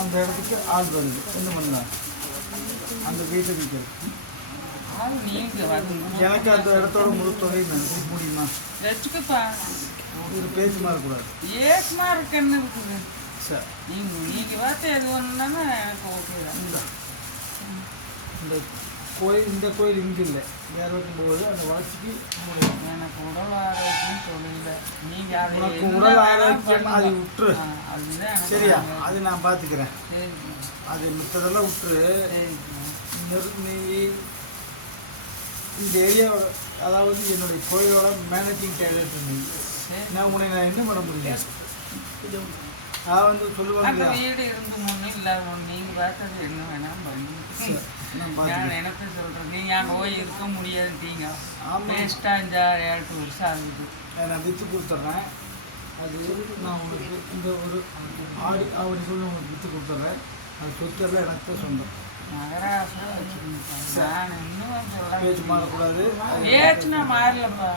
அந்த இடத்துக்கு ஆள் வருது என்ன பண்ண அந்த வீட்டை விற்கிறது எனக்கு அந்த இடத்தோட முழு தொகை நினைக்க முடியுமா? இது பேச்சுமா இருக்கக்கூடாது. ஏசுமா இருக்குன்னு இருக்குது சார். நீங்கள் பார்த்து எது ஒன்றுனா எனக்கு ஓகே தான். இந்த கோயில் இங்கே இல்லை, வேறு வைக்கும்போது அந்த வளர்ச்சிக்கு எனக்கு உடல் ஆரோக்கியம் தொழில நீங்கள் உனக்கு உடல் ஆரோக்கியம் அது விட்டுரு. சரியா? அது நான் பார்த்துக்கிறேன். அது மித்ததெல்லாம் விட்டுரு. நீ இந்த ஏரியாவோட அதாவது என்னுடைய கோயிலோட மேனேஜிங் டைரக்டர் நீ. நான் நான் என்ன பண்ண முடியும்? நான் வந்து சொல்லுவாங்க வீடு இருந்து முன்னு இல்லாத ஒன்று நீங்கள் பார்த்தது என்ன வேணாம் பண்ணி நான் எனக்கு சொல்கிறேன். நீங்கள் அங்கே போய் இருக்க முடியாதுட்டீங்க. வேஸ்ட்டாக 5-7 வருஷம் ஆகுது. நான் விற்று கொடுத்துட்றேன். அது நான் உங்களுக்கு இந்த ஒரு ஆடி அவர் சொல்லி உங்களுக்கு விற்று கொடுத்துட்றேன். அது சொத்தெல்லாம் எனக்கு தான் சொந்தம். நகராசை வச்சுக்கோங்க. நான் இன்னும் சொல்ல பேச்சு மாறக்கூடாது. பேச்சுனா மாறலப்பா.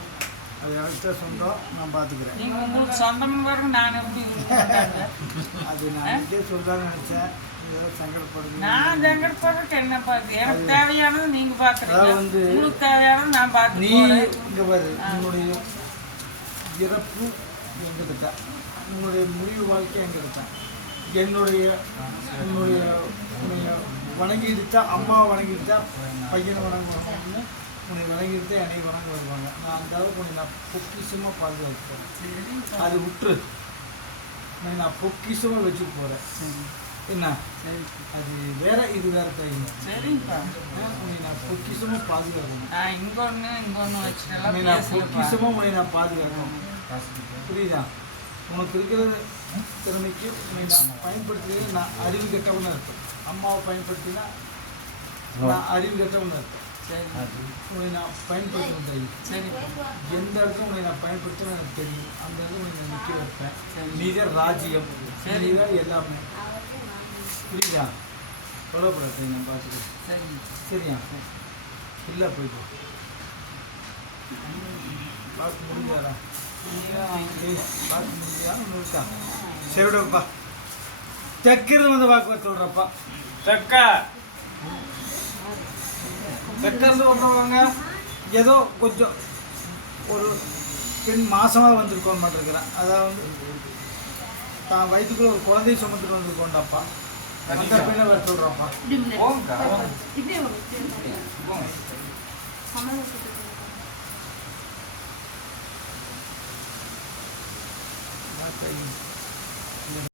அது எனக்கு தான் சொந்தம். நான் பார்த்துக்கிறேன். நீங்கள் உங்களுக்கு சொந்தம்னு பாருங்க. நான் எப்படி அது நான் இதே சொல்லலாம்னு நினச்சேன். சங்கடப்படுது. நான் சங்கடப்படுறதுக்கு என்ன பார்த்து எனக்கு தேவையானது நீங்கள் பார்க்குறீங்க. உங்களுக்கு தேவையானது நான் பார்த்து. நீ இங்கே பாரு, உன்னுடைய இறப்பு எங்கிட்ட, உன்னுடைய முடிவு வாழ்க்கை எங்கிட்ட, என்னுடைய வணங்கிடுச்சா அம்மாவை வணங்கிடுச்சா பையனை வணங்குவாங்க, உன்னை வணங்கிடுச்சா என்னை வணங்க வருவாங்க. நான் அந்த அளவுக்கு உன்னை நான் பொக்கிஷமாக பாதுகாப்பேன். அது விட்டுரு. நான் பொக்கிஷமாக வச்சுட்டு போகிறேன். என்ன அது வேற, இது வேற தெரியும். சரிங்கப்பா. உன்னை நான் பொக்கிஷமாக பாதுகாக்கணும். நான் இங்கொன்று வச்சுட்டேன். நான் பொக்கிஷமாக உன்னை நான் பாதுகாக்கணும். புரியுதா? உனக்கு இருக்கிற திறமைக்கு உன்னை நான் பயன்படுத்துறது. நான் அறிவு கெட்டவனாக இருப்பேன். அம்மாவை பயன்படுத்தினா நான் அறிவு கெட்டவனாக இருப்பேன். உன்னை நான் பயன்படுத்தணும் தெரியும். சரி. எந்த இடத்துல உன்னை நான் பயன்படுத்தணும் எனக்கு தெரியும். அந்த இடத்துல உன்னை நான் நிற்க வைப்பேன். நீதான் ராஜ்யம், நீதான் எல்லாமே. புரியுதா? சொல்லப்படாது. நான் பார்த்துக்கிறேன். சரி. சரியா? இல்லை போய்ட்டு பார்க்க முடியாதா? பார்க்க முடியா? இருக்கா? சரிடாப்பா. தெற்கிருந்து வந்து வாக்கு வச்சு விட்றப்பா. தெற்கிருந்து விட்றவங்க ஏதோ கொஞ்சம் ஒரு பெண் மாசமாக வந்திருக்கோன்னு மாட்டிருக்கிறேன். அதாவது தான் வயிற்றுக்குள்ள ஒரு குழந்தைய சுமந்துட்டு வந்திருக்கோண்டாப்பா. அந்த பெண்ணை வர சொல்கிறாப்பா.